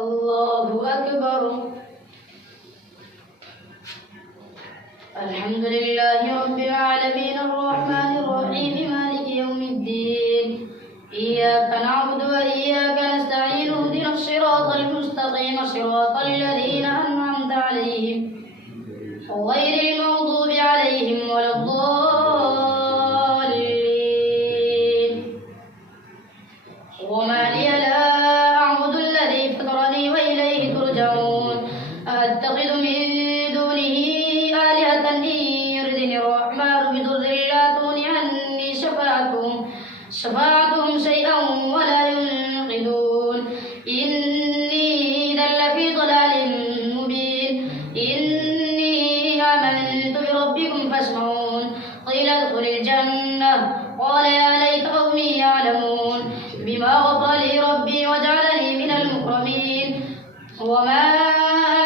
الله أكبر. الحمد لله رب العالمين الرحمن الرحيم مالك يوم الدين. إياك نعبد وإياك نستعين اهدنا الصراط المستقيم صراط الذين أنعمت عليهم غير المغضوب عليهم ولا الضالين. وما لي لا أعبد الذي فطرني وإليه ترجعون. أتخذ من دونه آلهة إن يردني الرحمن بضر لا تغن عني شفاعتهم شيئا ولا ينقذون. إني إذا لفي ضلال مبين. إني آمنت بربكم فاسمعون. قيل ادخل الجنة قال يا ليت قومي يعلمون بما غفر لي ربي وجعلني من المكرمين. وما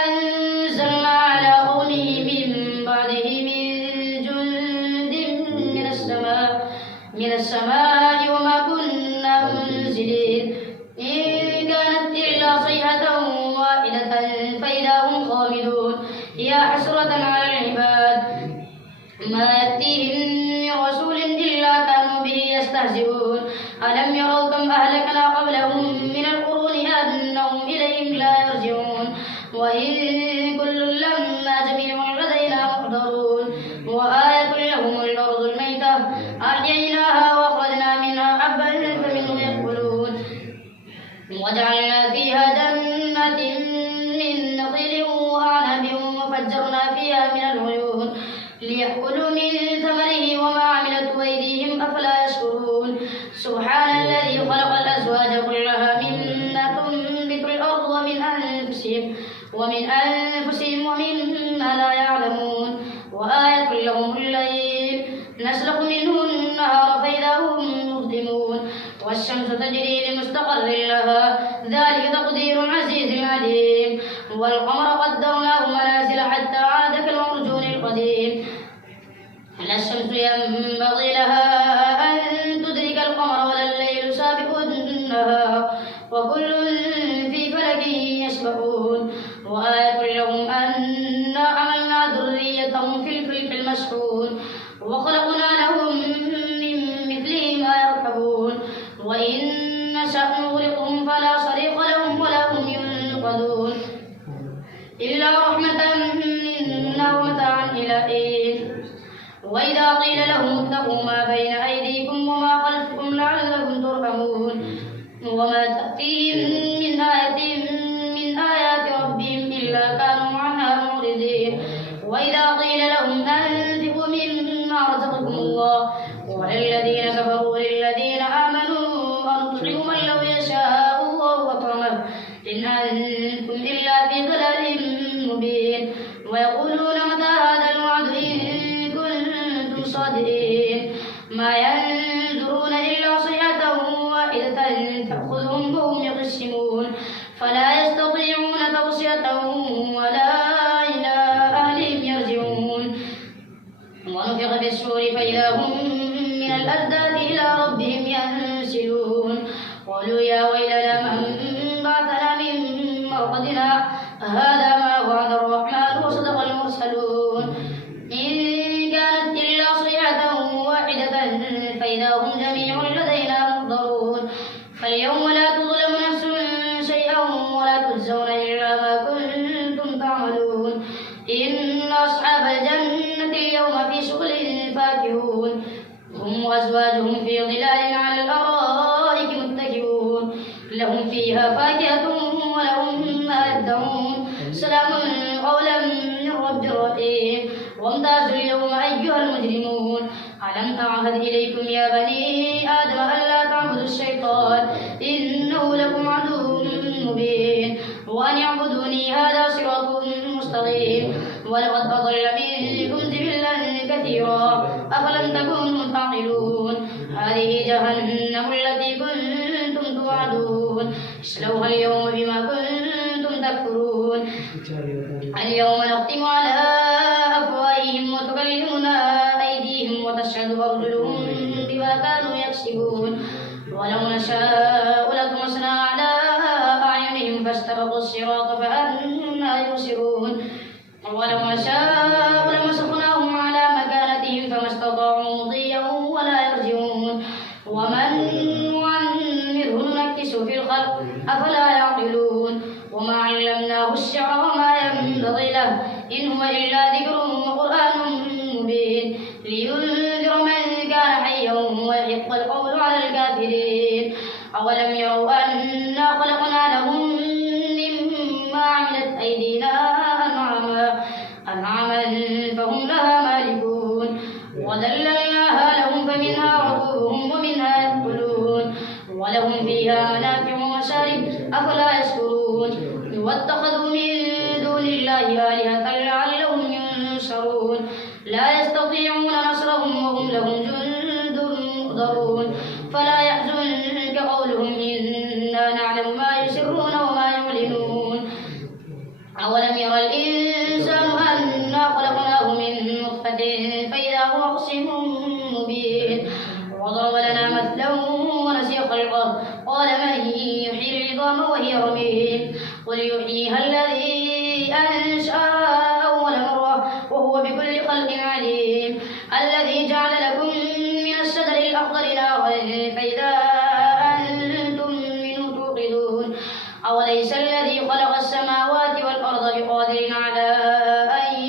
أنزلنا على قومه من بعده من جند من السماء وما كنا منزلين. إن كانت إلا صيحة واحدة فإذا هم خامدون. يا حسرة على العباد ما يأتيهم من رسول إلا كانوا به يستهزئون. ألم يروا كم أهلكنا قبلهم من القرون أنهم إليهم لا يرجعون. وإن كل لما جميع لدينا محضرون. وآية لهم الأرض الميتة أحييناها وأخرجنا منها حبا فمنه يأكلون. وجعلنا فيها جنات من نخيل وأعناب وفجرنا فيها من العيون ليأكلوا من ثمره وما عملته أيديهم أفلا يشكرون. سبحان الذي خلق الأزواج كلها مما تنبت الأرض ومن أنفسهم ومما لا يعلمون. وآية لهم الليل نسلخ منه النهار فإذا هم مظلمون. والشمس تجري لمستقر لها ذلك تقدير العزيز العليم. والقمر قدرناه منازل حتى عاد كالعرجون القديم. لا الشمس ينبغي لها أن تدرك القمر ولا الليل سابق النهار وكل في فلك يسبحون. وآية لهم أنا حملنا ذريتهم في الفلك المشحون وخلقنا لهم من مثله ما يركبون. وإن نشأ نغرقهم فلا صريخ لهم ولا هم ينقذون إلا رحمة منا ومتاعا إلى حين. وإذا قيل لهم اتقوا ما بين أيديكم وما خلفكم لعلكم ترحمون. وما تأتيهم من آية من آيات ربهم إلا كانوا عنها معرضين. وإذا قيل لهم أنفقوا مما رزقكم الله قال الذين كفروا للذين آمنوا أنطعم من لو يشاء الله أطعمه إن أنتم إلا في ضلال مبين. ويقولون متى هذا الوعد إن كنتم صادقين. ما ينظرون إلا صيحة واحدة تأخذهم وهم يقسمون فلا يستطيعون توصية ولا إلى أهلهم يرجعون. ونفخ في الصور فإذا هم من الأجداث إلى ربهم ينسلون. قالوا يا ويلنا من بعثنا من مرقدنا هذا ما وعد الرحمن وصدق المرسلون. إن كانت إلا صيحة واحدة فإذا هم جميع لدينا محضرون. فاليوم لا تظلم نفس شيئا ولا تجزون إلا ما كنتم تعملون. إن أصحاب الجنة اليوم في شغل فاكهون. هم وأزواجهم في ظلال على الأرائك متكئون. لهم فيها فاكهة ولهم ما يدعون. سلام قولا من رب رحيم. وامتازوا اليوم أيها المجرمون. ألم أعهد إليكم يا بني آدم ألا تعبدوا الشيطان إنه لكم عدو مبين. وأن اعبدوني هذا صراط مستقيم. ولقد أضل منكم جبلا كثيرا أفلم تكونوا تعقلون. هذه جهنم التي كنتم توعدون اصلوها اليوم بما كنتم تكفرون. اليوم نختم على أفواههم وتكلمنا أيديهم وتشهد أرجلهم بما كانوا يكسبون. ولو نشاء لطمسنا على أعينهم فاستبقوا الصراط فأنى يبصرون ولو نشاء لمسخناهم على مكانتهم فما استطاعوا مضيا ولا يرجعون ومن نعمره ننكسه في الخلق أفلا يعقلون وما علمناه الشعر وما ينبغي له إن هو إلا ذكر وقرآن مبين لينذر من كان حيا ويحق القول على الكافرين أولم يروا أنا خلقنا لهم مما عملت أيدينا أنعاما فهم لها مالكون وذللناها لهم فمنها ركوبهم ومنها يأكلون ولهم فيها منافع ومشارب أفلا يشكرون واتخذوا من دون الله آلهة لعلهم ينصرون لا يستطيعون نصرهم وهم لهم جند مؤذرون فلا يحزنك قولهم إنا نعلم ما يسرون وما يعلنون أولم ير الإنسان أنا خلقناه من نطفة فإذا هو خصيم مبين وضرب لنا مثلا ونسي خلقه قال من يحيي العظام وهي رميم قل يحييها الذي أنشأها أول مرة وهو بكل خلق عليم الذي جعل لكم من الشجر الأخضر نارا فإذا أنتم منه توقدون أوليس الذي خلق السماوات والأرض بقادر على أن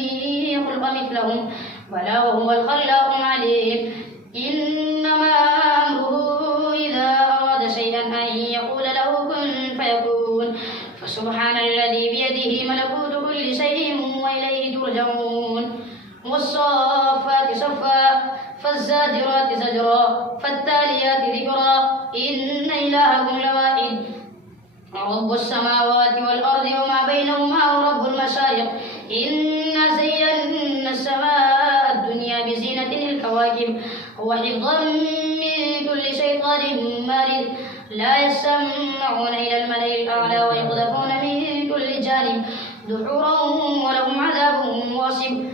يخلق مثلهم بلى وهو الخلاق العليم إنما أمره إذا أراد شيئا أن يقول له كن فيكون فسبحان الذي بيده ملكوت كل شيء وإليه ترجعون والصافات صفا فالزاجرات زجرا فالتاليات ذكرا إن إلهكم لواحد رب السماوات والأرض وما بينهما ورب المشارق إنا زينا السماء الدنيا بزينة الكواكب وحفظا من كل شيطان مارد لا يسمعون إلى الملأ الأعلى ويقذفون من كل جانب دحورا ولهم عذاب واصب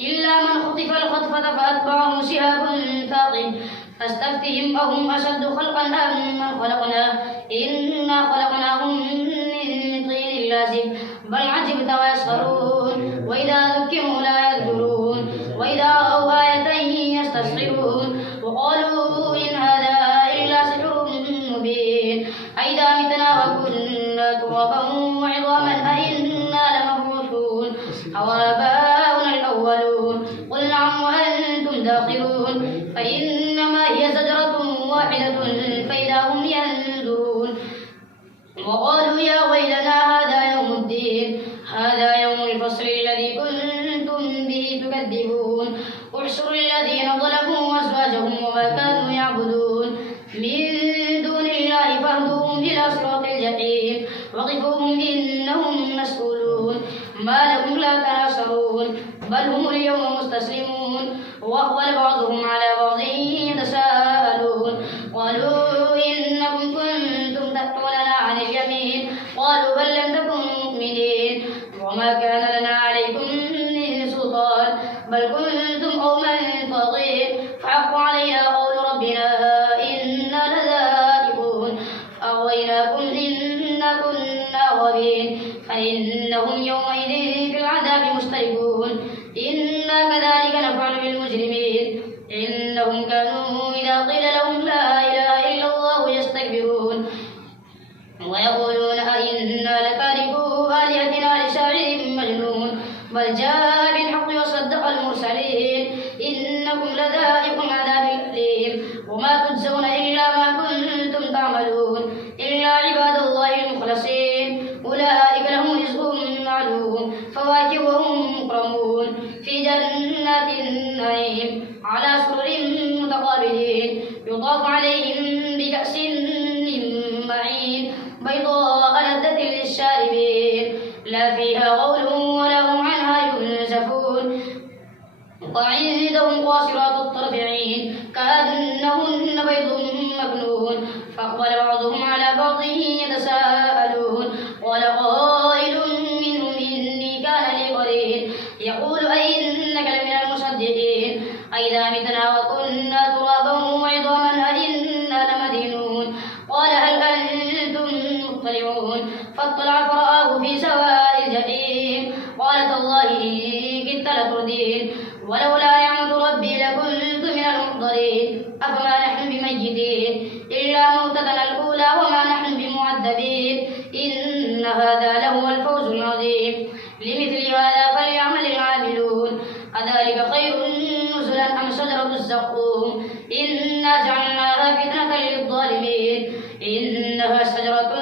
إلا من خطف الخطفة فأتبعه شهاب ثاقب فاستفتهم أهم أشد خلقا أم من خلقنا إنا خلقناهم من طين لازب بل عجبت ويسخرون وإذا ذكروا لا يذكرون وإذا رأوا آية يستصغرون وقالوا إن هذا إلا سحر مبين أئذا متنا وكنا ترابا وعظاما أئنا لمبعوثون أو آباؤنا الأولون قل نعم وأنتم داخرون فإنما هي زجرة واحدة فإذا هم ينظرون وقالوا يا ويلنا هذا يوم الدين هذا يوم الفصل الذي كنتم به تكذبون احشروا الذين ظلموا وأزواجهم وما كانوا يعبدون من دون الله فاهدوهم إلى صراط الجحيم وقفوهم إنهم مسؤولون ما لكم لا تناصرون بل هم اليوم مستسلمون وأقبل بعضهم على بعض يتساءلون قالوا إنكم كنتم تأتوننا عن اليمين قالوا بل لم تكونوا مؤمنين وما كان لنا عليكم من سلطان بل كنتم قوما طاغين فحق علينا قول ربنا إنا لذائقون فأغويناكم إنا كنا غاوين فإنهم يومئذ في العذاب مشتركون إنا كذلك نفعل بالمجرمين إنهم كانوا إذا قيل لهم لا إله إلا الله يستكبرون ويقولون أئنا لتاركو آلهتنا لشاعر مجنون بل جاء بالحق وصدق المرسلين إنكم لذائق العذاب الأليم وما تجزون إلا ما كنتم تعملون إلا عباد الله المخلصين أولئك لهم رزق معلوم فواكه وهم مكرمون في جنات النعيم على سرر متقابلين يطاف عليهم بكأس من معين بيضاء لذة للشاربين لا فيها غول ولا هم عنها ينزفون وعندهم قاصرات الطرف عين كأنهن بيض مكنون فأقبل بعضهم على بعض يتساءلون قال قائل منهم إني كان لي قرين يقول أئنك لمن المصدقين أئذا متنا وكنا ترابا وعظاما أئنا لمدينون قال هل أنتم مطلعون فاطلع فرآه في سواء الجحيم قال تالله إن كدت لتردين ولولا نعمة ربي لكنت من المحضرين أفما نحن بميتين إلا موتتنا الأولى وما نحن بمعذبين إن هذا لهو الفوز العظيم لمثل هذا فليعمل العاملون أذلك خير نزلا أم شجرة الزقوم إنا جعلناها فتنة للظالمين إنها شجرة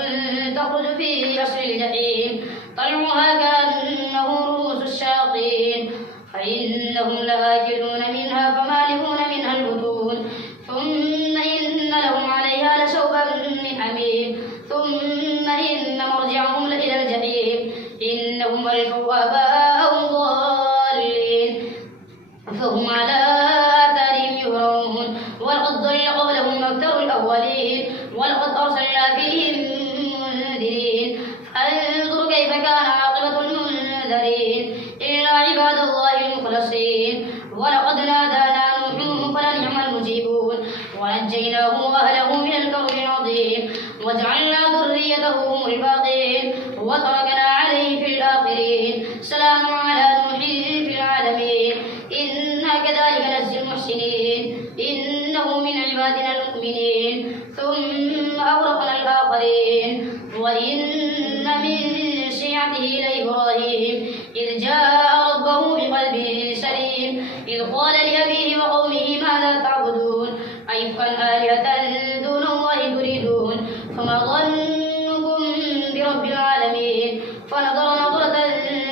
تخرج في أصل الجحيم طلعها كأنه رؤوس الشياطين فإنهم لآكلون منها فمالئون منها البطون ثم إن لهم عليها لشوبا من حميم ثم إن مرجعهم لإلى الجحيم إنهم ألفوا آباءهم ضالين فهم على آثارهم يهرعون ولقد ضل قبلهم أكثر الأولين ولقد أرسلنا فيهم منذرين فانظر كيف كان عاقبة المنذرين إلا عباد الله المخلصين ولقد نادانا نوح فلنعم المجيبون ونجيناه وأهله من الكرب العظيم وجعلنا ذريته هم الباقين وتركنا عليه في الآخرين سلام على نوح في العالمين إنا كذلك نجزي المحسنين إنه من عبادنا المؤمنين ثم أغرقنا الآخرين وإن من شيعته لإبراهيم إذ جاء ربه بقلب سليم إذ قال لأبيه وقومه ماذا تعبدون أيفكا آلهة دون الله تريدون فما ظنكم برب العالمين فنظر نظرة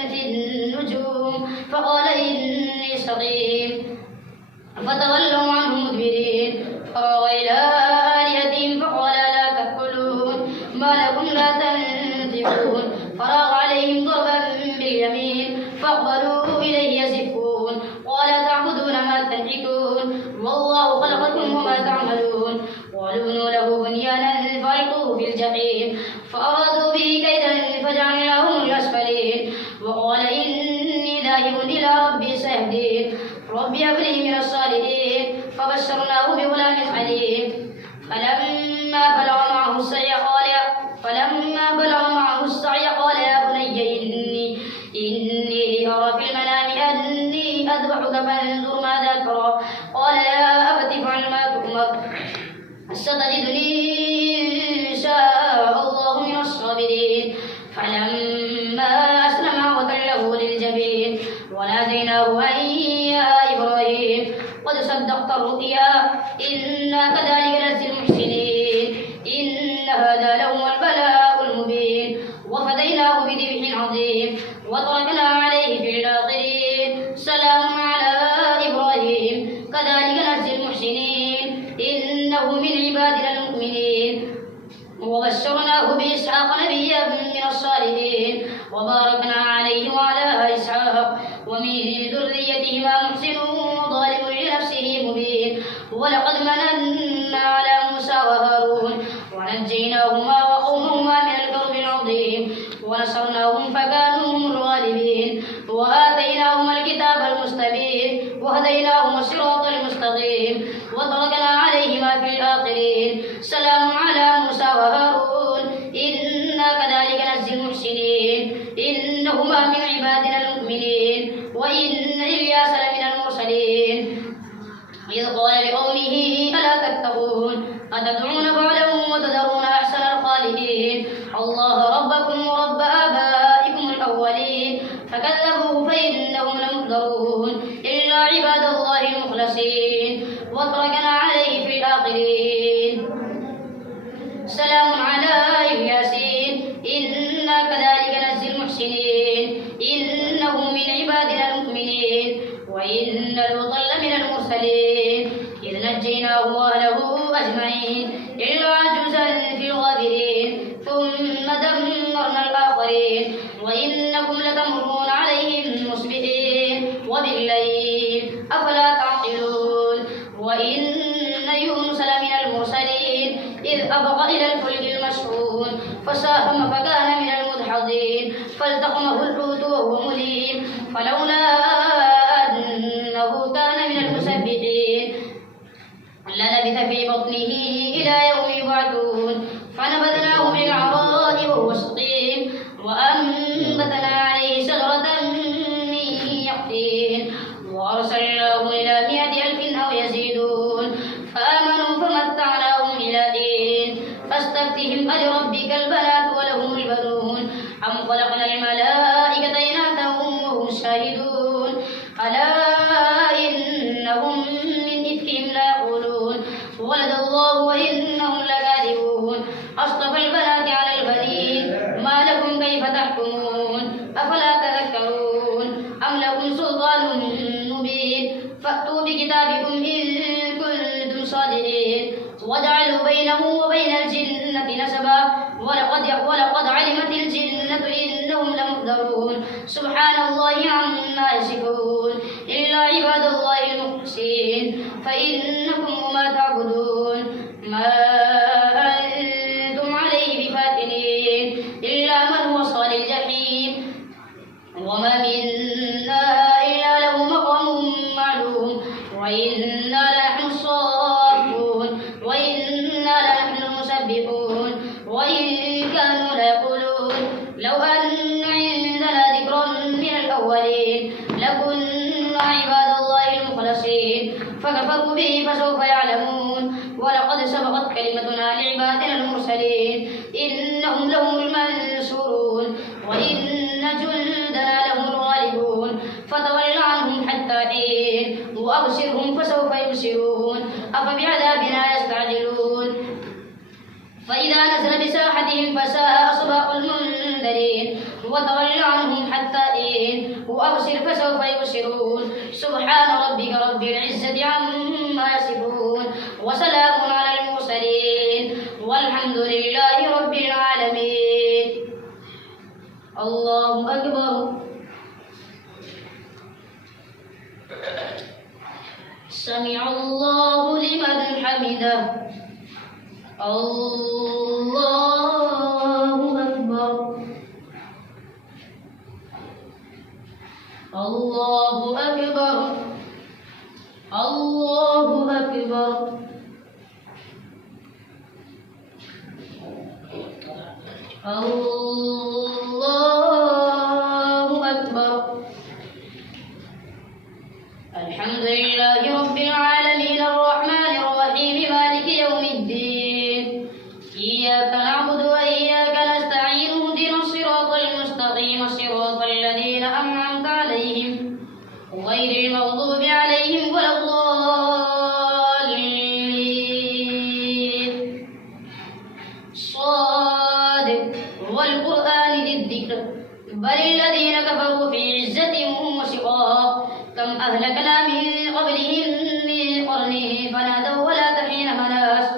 في النجوم فقال إني سقيم فتولوا عنه مدبرين فراغ إلى آلهتهم فقال لا تأكلون ما لكم لا تنطقون فراغ عليهم ضربا باليمين فاقبلوا إليه يزفون قال تعبدون ما تنحتون والله خلقكم وما تعملون وقالوا له بنيانا فألقوه في الجحيم فأرادوا به كيدا فجعلناهم الأسفلين وقال إني ذاهب إلى ربي سيهدين رب هب لي من الصالحين فبشرناه بغلام حليم فلما بلغ معه السعي قال يا بني إني أرى في المنام أني أذبحك فانظر ماذا ترى قال يا أبت افعل ما تؤمر ستجدني إن شاء الله من الصابرين فلما أسلما وتله للجبين وناديناه أن يا إبراهيم قد صدقت الرؤيا إنا كذلك نجزي المحسنين إن هذا لهو البلاء المبين وفديناه بذبح عظيم وتركنا عليه في الآخرين سلام على إبراهيم كذلك نجزي المحسنين إنه من عبادنا المؤمنين وبشرناه بإسحاق نبيا من الصالحين وباركنا عليه وعلى إسحاق ومن ذريتهما محسن وظالم لنفسه مبين ولقد مننا على موسى وهارون ونجيناهما وقومهما من الكرب العظيم ونصرناهم فكانوا هم الغالبين وآتيناهما الكتاب المستبين وهديناهما الصراط المستقيم وتركنا عليهما في الآخرين سلام على موسى وهارون إنا كذلك نجزي المحسنين إنهما من عبادنا المؤمنين وإن إلياس لمن المرسلين إذ قال لقومه ألا تتقون أتدعون بعلا وتذرون أحسن الخالقين الله ربكم ورب آبائكم الأولين فكذبوه فإنهم لمحضرون إلا عباد الله المخلصين وتركنا عليه في الآخرين سلام على ياسين إنا كذلك نجزي المحسنين إنه من عبادنا المؤمنين وإن لوطا لمن المرسلين إذ نجيناه وأهله أجمعين إلا عجوزا في الغابرين ثم دمرنا الآخرين وإنكم لتمرون عليهم مصبحين وبالليل أفلا تعقلون وإن يونس لمن المرسلين إذ أبق إلى الفلك المشحون فساهم فكان من المدحضين فالتقمه الحوت وهو مليم فلولا أنه كان من المسبحين للبث في بطنه إلى يوم يبعثون فنبذناه بالعراء لربك البنات ولهم البنون أم خلقنا الملائكة إناثا وهم شاهدون ألا إنهم من إفكهم ليقولون ولد الله وإنهم لكاذبون أصطفى البنات على البنين ما لكم كيف تحكمون أفلا تذكرون أم لكم سلطان مبين فأتوا بكتابكم إن كنتم صادقين وجعلوا بينه وبين الجنة نسبا ولقد علمت الجنة إنهم لمحضرون سبحان الله عما يصفون إلا عباد الله المخلصين فإنكم وما تعبدون ما أنتم عليه بفاتنين إلا من هو صال الجحيم وما منا إلا له مقام معلوم وإنا لنحن الصافون وإنا لنحن المسبحون وإن كانوا ليقولون لو أن عندنا ذكرا من الأولين لكنا عباد الله المخلصين فكفروا به فسوف يعلمون ولقد سبقت كلمتنا لعبادنا المرسلين إنهم لهم المنصورون وإن جندنا لهم الغالبون فتول عنهم حتى حين وأبصرهم فسوف يبصرون أفبعذابنا يستعجلون فإذا نزل بساحتهم فساء صباح المنذرين وتول عنهم حتى حين وأبصر فسوف يبصرون سبحان ربك رب العزة عما يصفون وسلام على المرسلين والحمد لله رب العالمين الله أكبر سمع الله لمن حمده الله أكبر الله أكبر الله أكبر الله أكبر الحمد لله رب العالمين الرحمن الرحيم مالك يوم الدين إياك نعبد وإياك نستعين اهدنا الصراط المستقيم صراط الذين أنعمت عليهم غير المغضوب عليهم ولا الضالين صاد والقرآن ذي الذكر بل الذين كفروا في عزة وشقاق كم أهلكنا من قبلهم من قرن فنادوا ولا حين مناس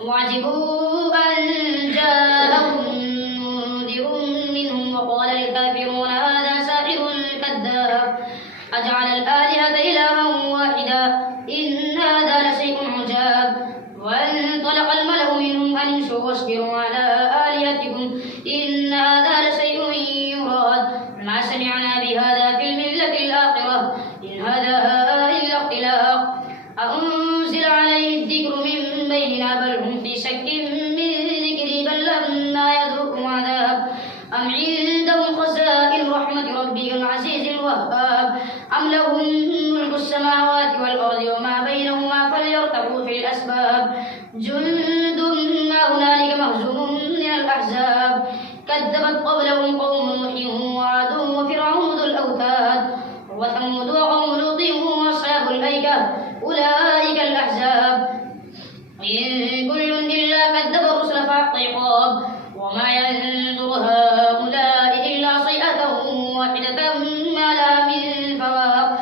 وعجبوا أن جاءهم منذر منهم وقال الكافرون هذا ساحر كذاب أجعل الآلهة إلها واحدا إن هذا لشيء عجاب وانطلق الملأ منهم أن امشوا واصبروا على آلهتكم إن هذا لشيء يراد ما سمعنا بهذا في الملة الآخرة إن هذا إلا اختلاق أنزل عليه الذكر من بيننا بل هم في شك من ذكري بل لما يذوقوا عذاب أم عندهم خزائن رحمة ربك العزيز الوهاب أم لهم ملك السماوات والأرض وما بينهما فليرتقوا في الأسباب جند ما هنالك مهزوم من الأحزاب كذبت قبلهم قوم نوح وعاد وفرعون ذو الأوتاد وثمود وقوم لوط وأصحاب الأيكة أولئك الأحزاب إن كل إلا كذب الرسل فحق عقاب وما ينظر هؤلاء إلا صيحة واحدة ما لها من فواق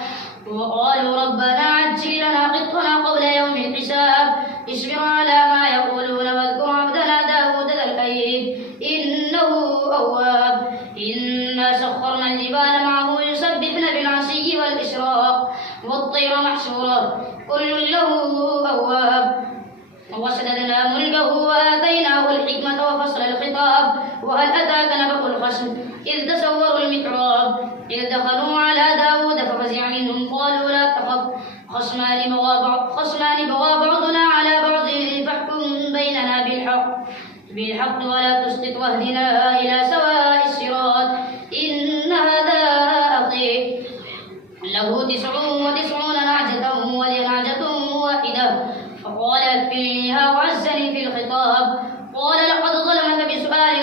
وقالوا ربنا عجل لنا قطنا قبل يوم الحساب اصبر على ما يقولون واذكر عبدنا داود ذا الأيد إنه أواب إنا سخرنا الجبال معه يسبحن بالعشي والإشراق والطير محشورة كل له أواب وشددنا ملكه وآتيناه الحكمة وفصل الخطاب وهل أتاك نبأ الخصم إذ تسوروا المحراب إذ دخلوا على داود ففزع منهم قالوا لا تخف خصمان بغى بعضنا على بعض فاحكم بيننا بالحق ولا تسقط واهدنا إلى سواء الصراط إن هذا أخي له 99 نعجة ولي نعجة واحدة فقال اكفلنيها وعزني في الخطاب قال لقد ظلمك بسؤال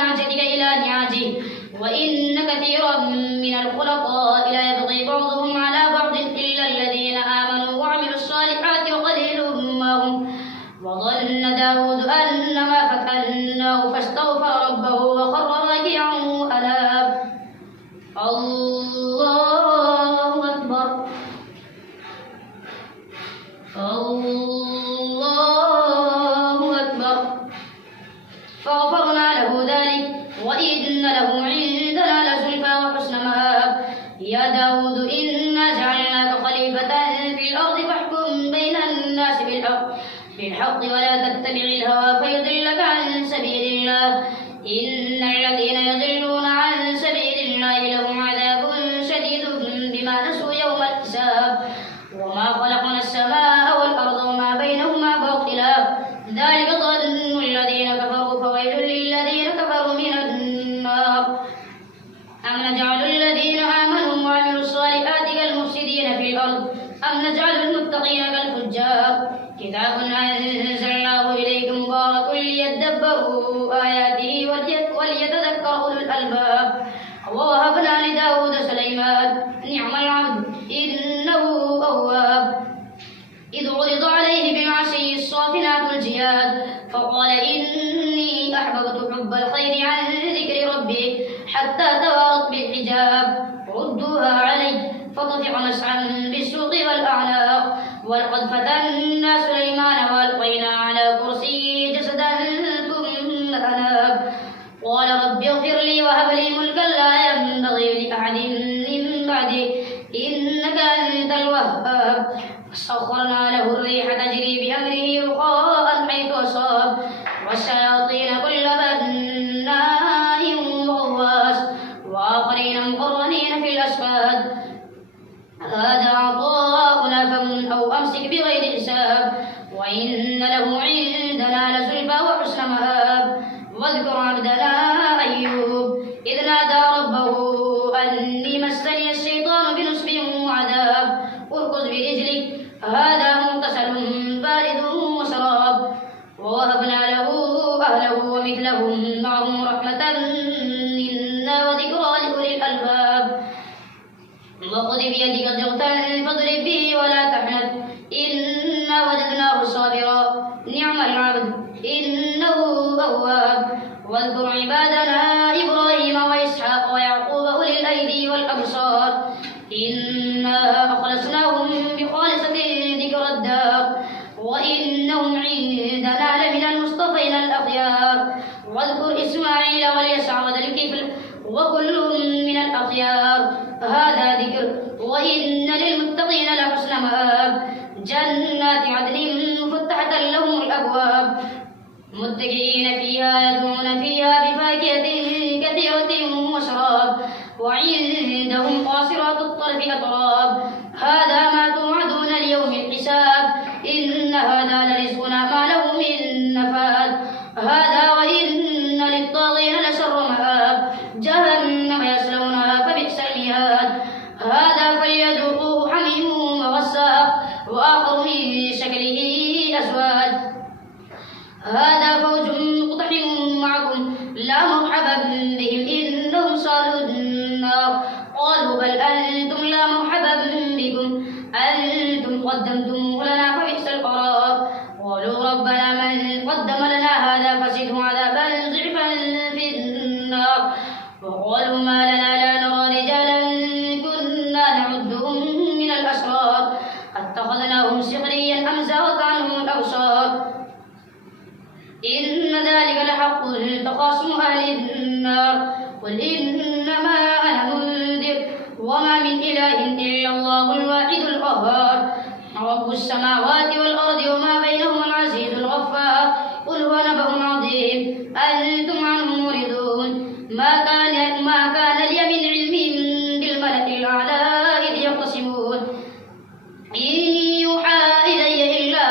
أم نجعل الذين آمنوا وعملوا الصالحات كالمفسدين في الأرض أم نجعل المتقين كالفجار كتاب أنزلناه إليك مبارك ليدبروا آياته وليتذكر أولو الألباب ووهبنا لداود سليمان نعم العبد إنه أواب إذ عرض عليه بالعشي الصافنات الجياد فقال إني أحببت حب الخير عن ذكر ربي حتى توارت بالحجاب ردوها علي فطفق مسعا بالسوق والأعناق ولقد فتنا سليمان وألقينا على كرسيه جسدا ثم أناب قال رب اغفر لي وهب لي ملكا لا ينبغي لأحد من بعدي إنك أنت الوهاب سخرنا له الريح تجري بأمره رخاء حيث أصاب والشياطين كل بناء وغواص وآخرين مقرنين في الأسفاد هذا عطاؤنا فمن أو أمسك بغير حساب وإن له عندنا لزلفى وحسن مآب واذكر عبدنا أيوب إذ نادى ربه أني مسني الشيطان بنصب وعذاب اركض برجلك هذا مغتسل بارد وشراب ووهبنا له أهله ومثلهم معهم رحمة منا وذكرى لأولي الألباب وخذ بيدك ضغطا فاضرب به ولا تحنث إنا وجدناه صابرا نعم العبد إنه أواب واذكر عبادنا إبراهيم وإسحاق ويعقوب أولي الأيدي والأبصار إنا أخلصناهم بخالصة ذكر الدار وإنهم عندنا لمن المصطفين الأخيار واذكر إسماعيل واليسع وذا الكفل وكل من الأخيار هذا ذكر وإن للمتقين لحسن مآب جنات عدن مفتحة لهم الأبواب متكئين فيها يدعون فيها بفاكهة كثيرة وشراب وعندهم قاصرات الطرف أتراب هذا ما توعدون ليوم الحساب إن هذا لرزقنا ما له من نفاد هذا وإن للطاغين لشر مآب جهنم يصلونها فبئس المهاد هذا فليذوقوه حميم وغساق وآخر من شكله أزواج هذا فوج مقتحم معكم لا مرحبا بهم إنهم صالوا النار قالوا بل أنتم لا مرحبا بكم أنتم قدمتم لنا فبئس القرار قالوا ربنا من قدم لنا هذا فزده عذابا ضعفا في النار وقالوا ما لنا لا نرى رجالا كنا نعدهم من الأشرار اتخذناهم سخريا أم زاغت عنهم الأبصار إن ذلك لحق تخاصم أهل النار قل إنما أنا منذر وما من إله إلا الله الواحد القهار رب السماوات والأرض وما بينهما العزيز الغفار قل هو نبأ عظيم أنتم عنه معرضون ما كان لي من علم بالملأ الأعلى إذ يختصمون إن يوحى إلي إلا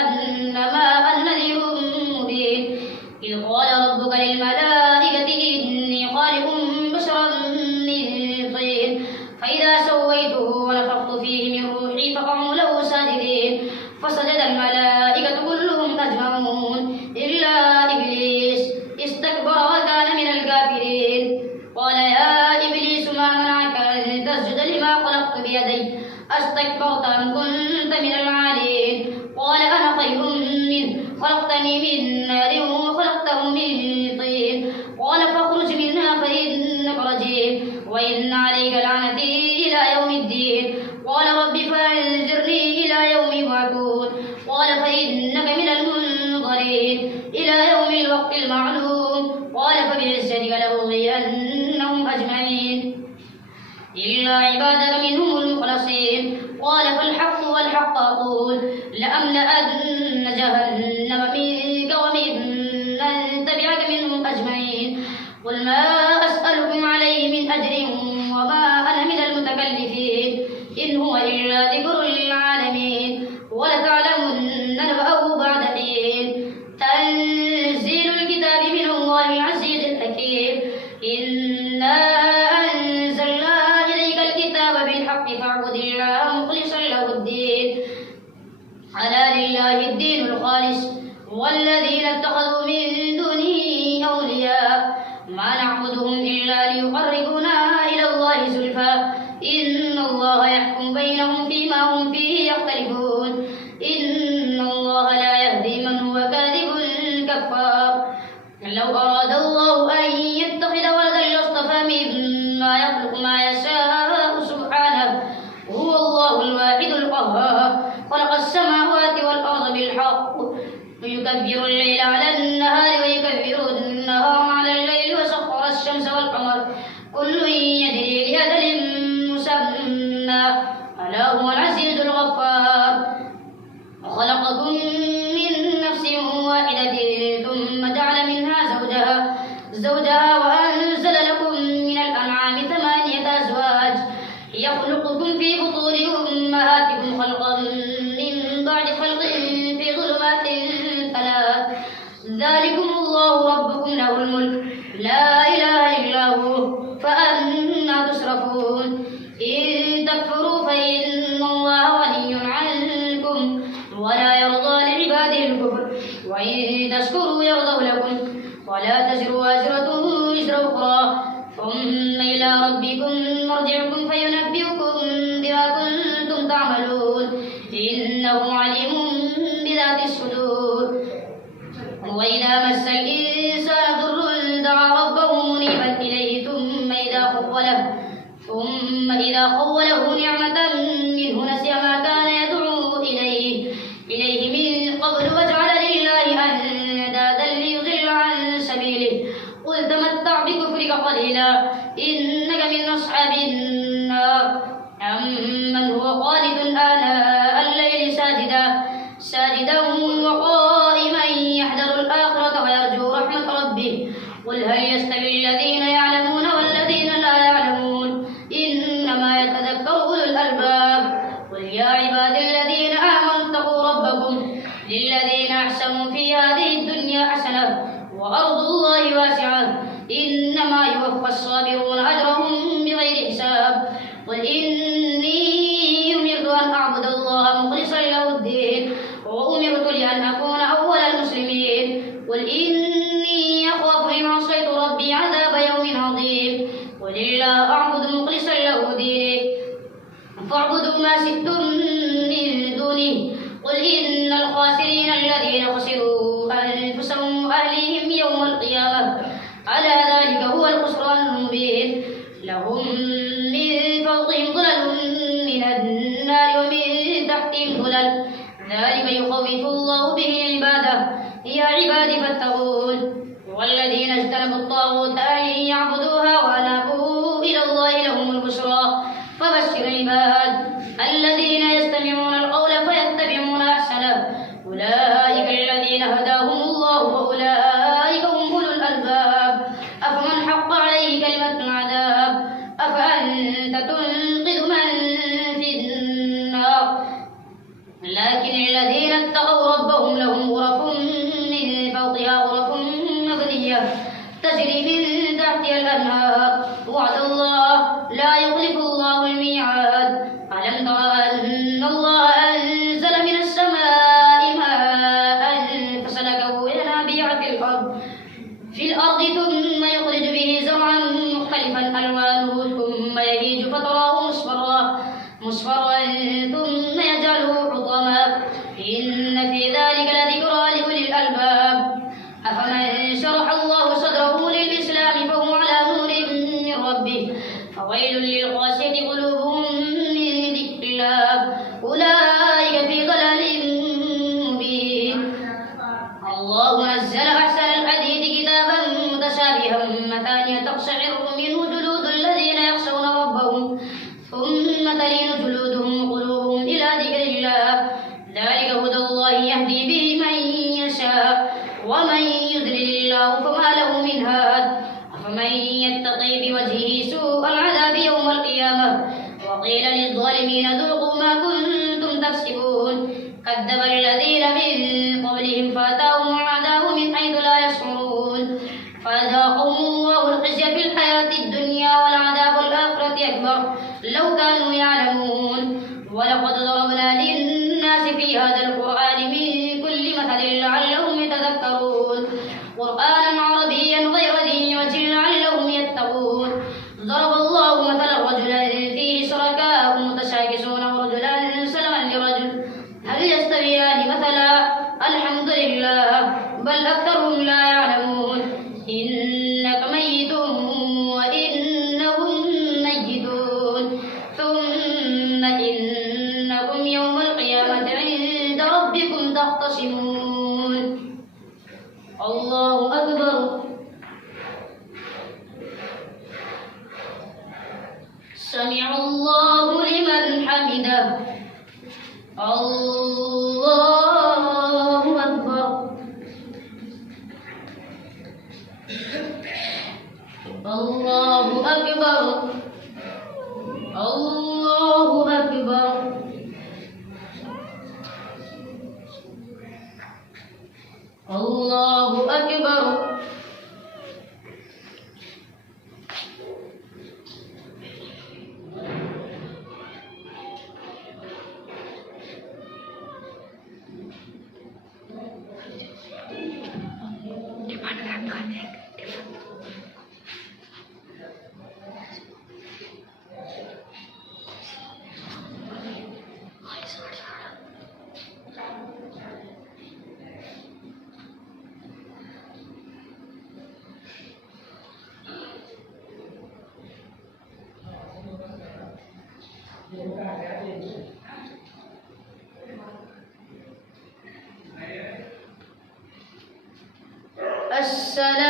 أنما أنا نذير مبين إذ قال ربك للملائكة إني خالق بشرا من طين فإذا سويته ونفخت فيه من روحي فقعوا له ساجدين فسجد الملائكة كلهم أجمعون إلا إبليس استكبر وكان من الكافرين قال يا إبليس ما منعك أن تسجد لما خلقت بيدي أستكبرت أم كنت من العالين قال أنا خير منه خلقتني من نار وخلقته من طين قال فاخرج منها فإنك رجيم وإن عليك لعنتي إلى يوم الدين قال رب فأنذرني إلى يوم يبعثون قال فإنك من المنظرين إلى يوم الوقت المعلوم قال فبعزتك لأغوينهم أجمعين إلا عبادك منهم المخلصين قال فالحق والحق أقول لأملأن جهنم منك وممن تبعك منهم أجمعين قل ما أسألكم عليه من أجر وما أنا من المتكلفين إن هو إلا ذكر للعالمين ولتعلمن نبأه بعد حين تنزيل الكتاب من الله العزيز الحكيم إنا يقربونا إلى الله زلفى إن الله يحكم بينهم فيما هم فيه يختلفون إن الله لا يهدي من هو كاذب كفار لو أراد الله أن يتخذ ولدا لاصطفى مما يخلق ما يشاء سبحانه هو الله الواحد القهار خلق السماوات والأرض بالحق ويكبر الليل على النهار ويكبر النهار على الليل وسخر الشمس والقمر كل يجري لأجل مسمى ألا هو العزيز الغفار خلقكم من نفس واحدة ثم جعل منها زوجها وأنزل لكم من الأنعام 8 أزواج يخلقكم في بطون أمهاتكم خلقا من بعد خلق في ظلمات 3 ذلكم الله ربكم له الملك لا إله إلا هو فأنى تصرفون إن تكفروا فإن الله غني عنكم ولا يرضى لعباده الكفر وإن تشكروا يرضه لكم ولا تزر وازرة وزر أخرى ثم إلى ربكم مرجعكم فينبئكم بما كنتم تعملون إنه عليم بذات الصدور وإذا مس الإنسان ضر دعا ربه منيبا إليه ثم إذا خوله نعمة منه نسي ما كان يدعو إليه من قبل وجعل لله أندادا ليضل عن سبيله قل تمتع بكفرك قليلا إنك من أصحاب النار أمن هو قانت آناء الليل ساجدا وقائما يحذر الآخرة ويرجو رحمة ربه قل هل يستوي الذين يعلمون والذين لا يعلمون إنما يتذكر أولو الألباب قل يا عباد الذين آمنوا اتقوا ربكم للذين أحسنوا في هذه الدنيا حسنة وأرض الله واسعة إنما يوفى الصابرون أجرهم بغير حساب قل إني أمرت أن أعبد الله مخلصا له الدين وأمرت لأن أكون أول المسلمين قل إني أخاف إن عصيت ربي عذاب يوم عظيم قل الله أعبد مخلصا له ديني فاعبدوا ما شئتم من دونه قل إن الخاسرين الذين خسروا أنفسهم وأهليهم يوم القيامة على ذلك هو الخسران المبين لهم من فوقهم ظلل من النار ومن تحتهم ظلل ذلك يخوف الله به عباده يا عباد فاتقون والذين اجتنبوا الطاغوت أن يعبدوها وأنابوا إلى الله لهم البشرى فبشر العباد الذين يستمعون القول فيتبعون أحسنه أولئك الذين هداهم الله وأولئك هم أولو الألباب أفمن حق عليه كلمة العذاب أفأنت تنقذ من في النار لكن الذين اتقوا ربهم لهم غرف من فوقها غرف مبنية تجري من تحتها الأنهار وعد الله لا يخلف الله الميعاد ألم تر أن الله أنزل من السماء ماء فسلكه ينابيع في الأرض ثم يخرج به زرعا مختلفا ألوانه ثم يهيج فتراه مصفرا ثم يجعله حطاما إن في ذلك لذكرى لأولي الألباب أفمن شرح الله صدره للإسلام فهو على نور من ربه فويل للقاسية قلوبهم من ذكر الله أولئك في ضلال مبين الله نزل أحسن الحديث كتابا متشابها مثانية تقشعر منه جلود الذين يخشون ربهم ثم تلين جلودهم وقلوبهم إلى ذكر الله ذلك هدى الله يهدي به من يشاء ومن يضلل الله فما له من هاد أفمن يتقي بوجهه سوء العذاب يوم القيامة وقيل للظالمين ذوقوا ما كنتم تكسبون كذب الذين من قبلهم فأتاهم العذاب من حيث لا يشعرون فأذاقهم الله الخزي في الحياة الدنيا ولعذاب الآخرة أكبر لو كانوا يعلمون ولقد ضربنا للناس في هذا القرآن من كل مثل لعلهم يتذكرون قرآنا عربيا غير ذي عوج لعلهم يتقون سمع الله لمن حمده الله أكبر الله أكبر الله أكبر الله أكبر السلام